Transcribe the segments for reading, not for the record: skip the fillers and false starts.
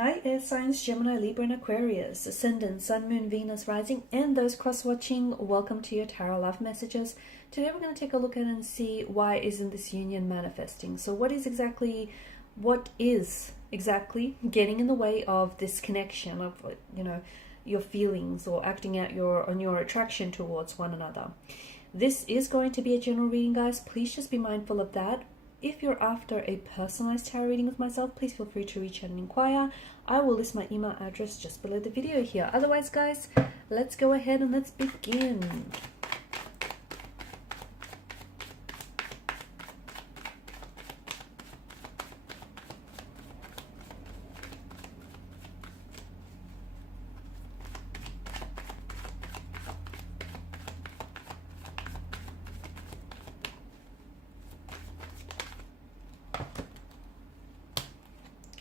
Hi air signs, Gemini, Libra and Aquarius, Ascendant, Sun, Moon, Venus, Rising, and those cross-watching, welcome to your Tarot Love Messages. Today we're going to take a look at and see why isn't this union manifesting. So what is exactly getting in the way of this connection of, your feelings or acting out on your attraction towards one another? This is going to be a general reading, guys. Please just be mindful of that. If you're after a personalized tarot reading with myself, please feel free to reach out and inquire. I will list my email address just below the video here. Otherwise, guys, let's go ahead and let's begin.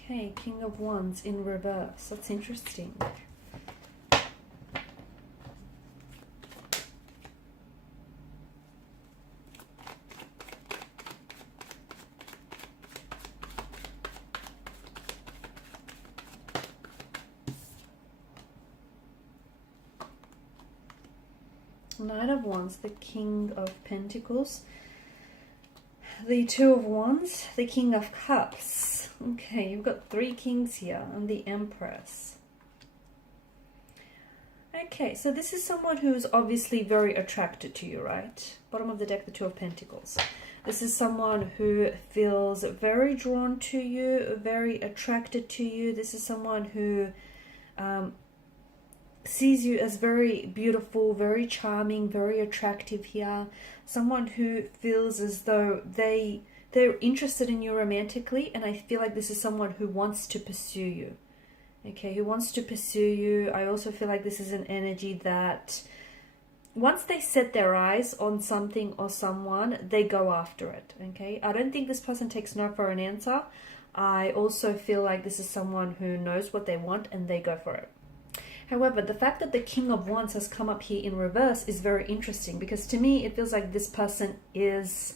Okay, King of Wands in reverse. That's interesting. Knight of Wands, the King of Pentacles. The Two of Wands, the King of Cups. Okay, you've got three kings here and the Empress. Okay, so this is someone who is obviously very attracted to you, right? Bottom of the deck, the Two of Pentacles. This is someone who feels very drawn to you, very attracted to you. This is someone who sees you as very beautiful, very charming, very attractive here. Someone who feels as though they're interested in you romantically, and I feel like this is someone who wants to pursue you. Okay, who wants to pursue you. I also feel like this is an energy that once they set their eyes on something or someone, they go after it. Okay, I don't think this person takes no for an answer. I also feel like this is someone who knows what they want and they go for it. However, the fact that the King of Wands has come up here in reverse is very interesting, because to me it feels like this person is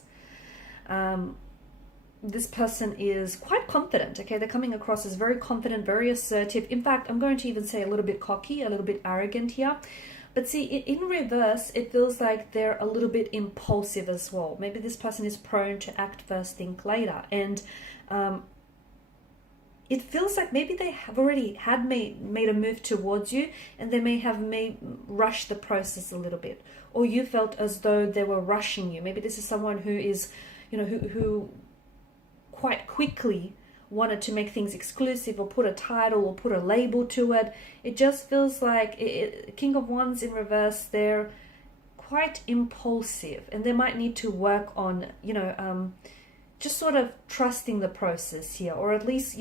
quite confident. Okay, they're coming across as very confident, very assertive. In fact, I'm going to even say a little bit cocky, a little bit arrogant here. But see, in reverse, it feels like they're a little bit impulsive as well. Maybe this person is prone to act first, think later. And it feels like maybe they have already made a move towards you, and they may have rushed the process a little bit. Or you felt as though they were rushing you. Maybe this is someone who is, who quite quickly wanted to make things exclusive or put a title or put a label to it. It just feels like King of Wands in reverse, they're quite impulsive, and they might need to work on, just sort of trusting the process here, or at least,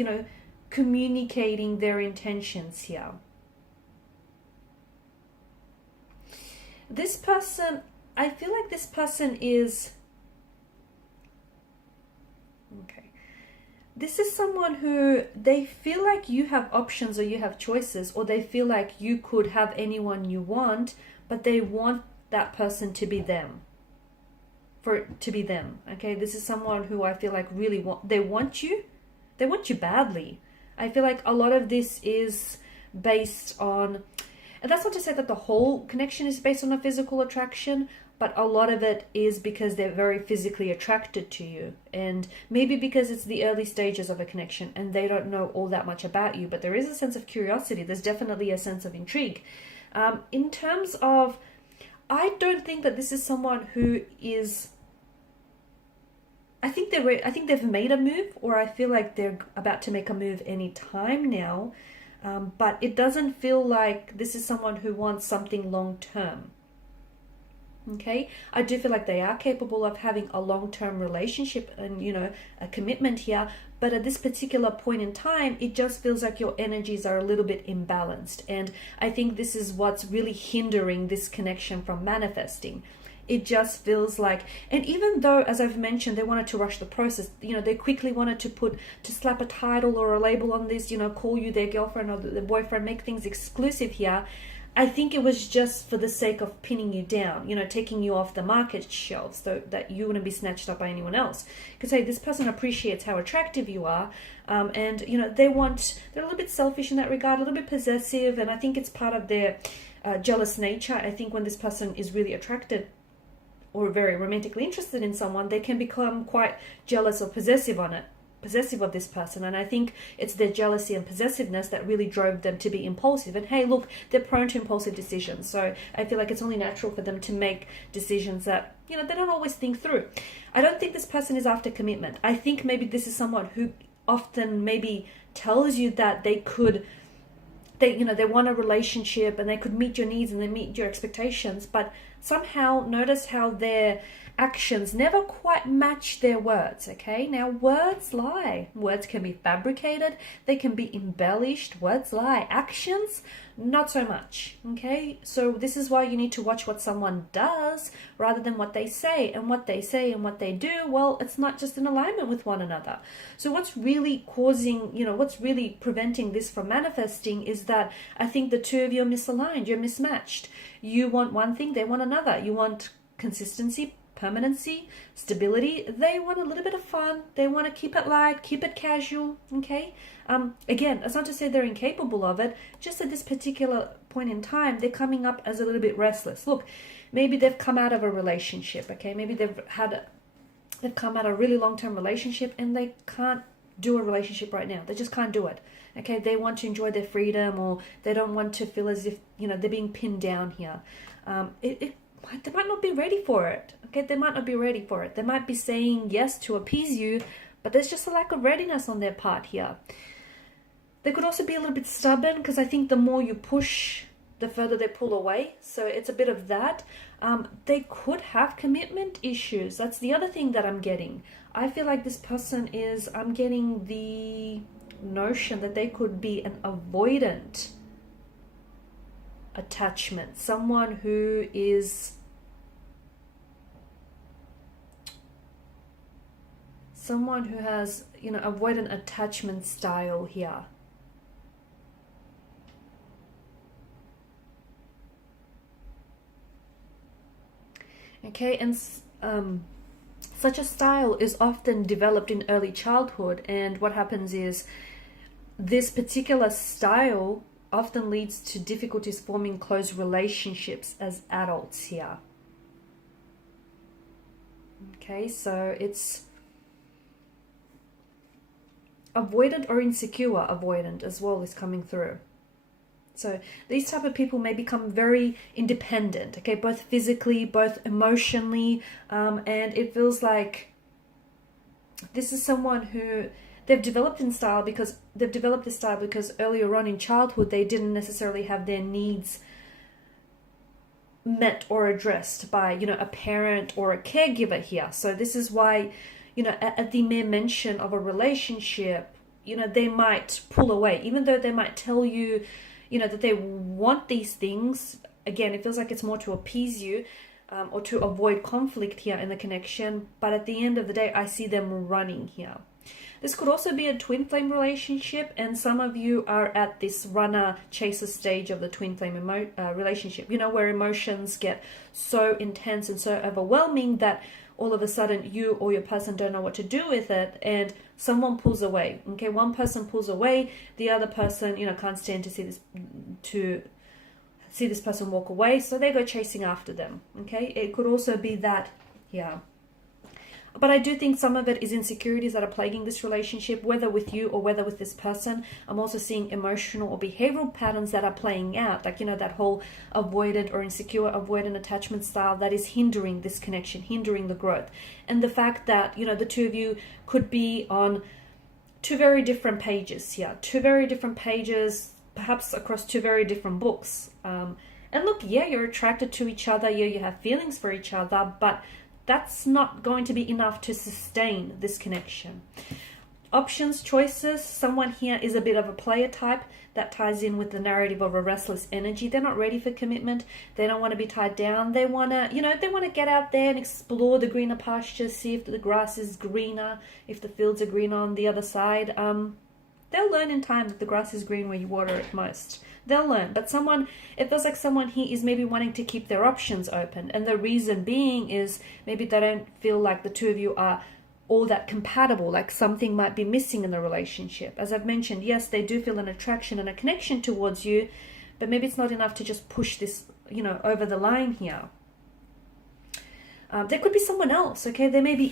communicating their intentions here. This person, I feel like this person is... Okay. This is someone who they feel like you have options or you have choices, or they feel like you could have anyone you want, but they want that person to be them. For it to be them. Okay, this is someone who I feel like really they want you badly. I feel like a lot of this is based on, and that's not to say that the whole connection is based on a physical attraction, but a lot of it is because they're very physically attracted to you. And maybe because it's the early stages of a connection and they don't know all that much about you, but there is a sense of curiosity. There's definitely a sense of intrigue. In terms of, I don't think that this is someone who is... I think they've made a move, or I feel like they're about to make a move any time now. But it doesn't feel like this is someone who wants something long term. Okay, I do feel like they are capable of having a long-term relationship and, a commitment here. But at this particular point in time, it just feels like your energies are a little bit imbalanced. And I think this is what's really hindering this connection from manifesting. It just feels like, and even though, as I've mentioned, they wanted to rush the process, they quickly wanted to slap a title or a label on this, call you their girlfriend or their boyfriend, make things exclusive here. I think it was just for the sake of pinning you down, you know, taking you off the market shelves so that you wouldn't be snatched up by anyone else. Because, hey, this person appreciates how attractive you are. And, you know, they're a little bit selfish in that regard, a little bit possessive. And I think it's part of their jealous nature. I think when this person is really attracted or very romantically interested in someone, they can become quite jealous or possessive of this person. And I think it's their jealousy and possessiveness that really drove them to be impulsive. And hey, look, they're prone to impulsive decisions, so I feel like it's only natural for them to make decisions that, you know, they don't always think through. I don't think this person is after commitment. I think maybe this is someone who often maybe tells you that they want a relationship and they could meet your needs and they meet your expectations, but somehow notice how their actions never quite match their words. Okay, now words lie. Words can be fabricated, they can be embellished. Words lie. Actions, not so much. Okay, so this is why you need to watch what someone does rather than what they say. And what they say and what they do, well, it's not just in alignment with one another. So what's really causing, you know, what's really preventing this from manifesting is that I think the two of you are misaligned. You're mismatched. You want one thing, they want another. You want consistency, permanency, stability. They want a little bit of fun. They want to keep it light, keep it casual. Okay. Again, it's not to say they're incapable of it. Just at this particular point in time, they're coming up as a little bit restless. Look, maybe they've come out of a relationship. Okay. Maybe they've come out of a really long-term relationship and they can't do a relationship right now. They just can't do it. Okay. They want to enjoy their freedom, or they don't want to feel as if, you know, they're being pinned down here. They might not be ready for it. Okay, they might not be ready for it. They might be saying yes to appease you, but there's just a lack of readiness on their part here. They could also be a little bit stubborn, because I think the more you push, the further they pull away. So it's a bit of that. They could have commitment issues. That's the other thing that I'm getting. I feel like this person I'm getting the notion that they could be an avoidant attachment. Someone who is has, you know, avoidant attachment style here. Okay, and such a style is often developed in early childhood, and what happens is this particular style often leads to difficulties forming close relationships as adults here. Okay, so it's avoidant or insecure avoidant as well is coming through. So these type of people may become very independent, okay, both physically, both emotionally, and it feels like this is someone who they've developed this style because earlier on in childhood they didn't necessarily have their needs met or addressed by, you know, a parent or a caregiver here. So this is why, you know, at the mere mention of a relationship, you know, they might pull away, even though they might tell you, you know, that they want these things. Again, it feels like it's more to appease you, or to avoid conflict here in the connection. But at the end of the day, I see them running here. This could also be a twin flame relationship, and some of you are at this runner-chaser stage of the twin flame relationship, you know, where emotions get so intense and so overwhelming that all of a sudden you or your person don't know what to do with it, and someone pulls away. Okay, one person pulls away, the other person, you know, can't stand to see this person walk away, so they go chasing after them. Okay, it could also be that, yeah. But I do think some of it is insecurities that are plaguing this relationship, whether with you or whether with this person. I'm also seeing emotional or behavioral patterns that are playing out, like, you know, that whole avoidant or insecure avoidant attachment style that is hindering this connection, hindering the growth. And the fact that, you know, the two of you could be on two very different pages here, perhaps across two very different books. And look, yeah, you're attracted to each other, yeah, you have feelings for each other, but that's not going to be enough to sustain this connection. Options, choices. Someone here is a bit of a player type. That ties in with the narrative of a restless energy. They're not ready for commitment. They don't want to be tied down. They want to, you know, they want to get out there and explore the greener pastures, see if the grass is greener, if the fields are greener on the other side. They'll learn in time that the grass is green where you water it most. They'll learn. But it feels like someone here is maybe wanting to keep their options open. And the reason being is maybe they don't feel like the two of you are all that compatible, like something might be missing in the relationship. As I've mentioned, yes, they do feel an attraction and a connection towards you, but maybe it's not enough to just push this, over the line here. There could be someone else, okay? They may be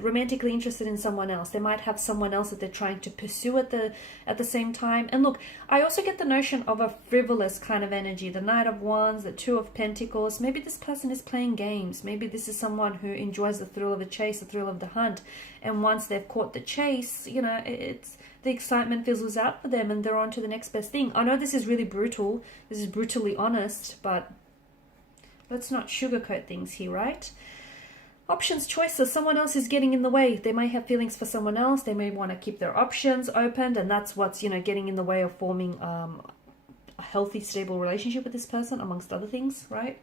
romantically interested in someone else. They might have someone else that they're trying to pursue at the same time. And look, I also get the notion of a frivolous kind of energy. The Knight of Wands, the Two of Pentacles. Maybe this person is playing games. Maybe this is someone who enjoys the thrill of the chase, the thrill of the hunt. And once they've caught the chase, it's the excitement fizzles out for them and they're on to the next best thing. I know this is really brutal. This is brutally honest, but let's not sugarcoat things here, right? Options, choices. Someone else is getting in the way. They may have feelings for someone else. They may want to keep their options open, and that's what's, getting in the way of forming a healthy, stable relationship with this person, amongst other things, right?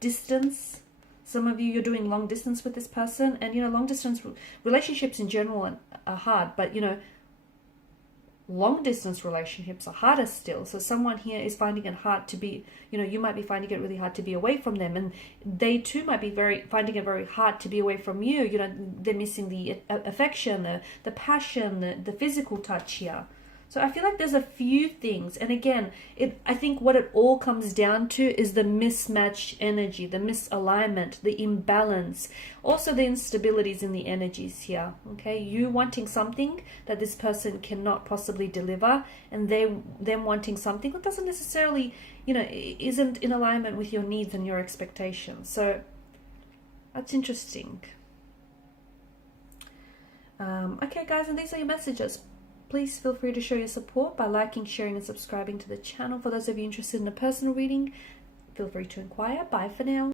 Distance. Some of you, you're doing long distance with this person, and, long distance relationships in general are hard, but, long distance relationships are harder still. So someone here is finding it hard to be, you might be finding it really hard to be away from them, and they too might be finding it very hard to be away from you. They're missing the affection, the passion, the physical touch here. So I feel like there's a few things, and again, I think what it all comes down to is the mismatched energy, the misalignment, the imbalance, also the instabilities in the energies here. Okay, you wanting something that this person cannot possibly deliver, and them wanting something that doesn't necessarily, isn't in alignment with your needs and your expectations. So that's interesting. Okay, guys, and these are your messages. Please feel free to show your support by liking, sharing, and subscribing to the channel. For those of you interested in a personal reading, feel free to inquire. Bye for now.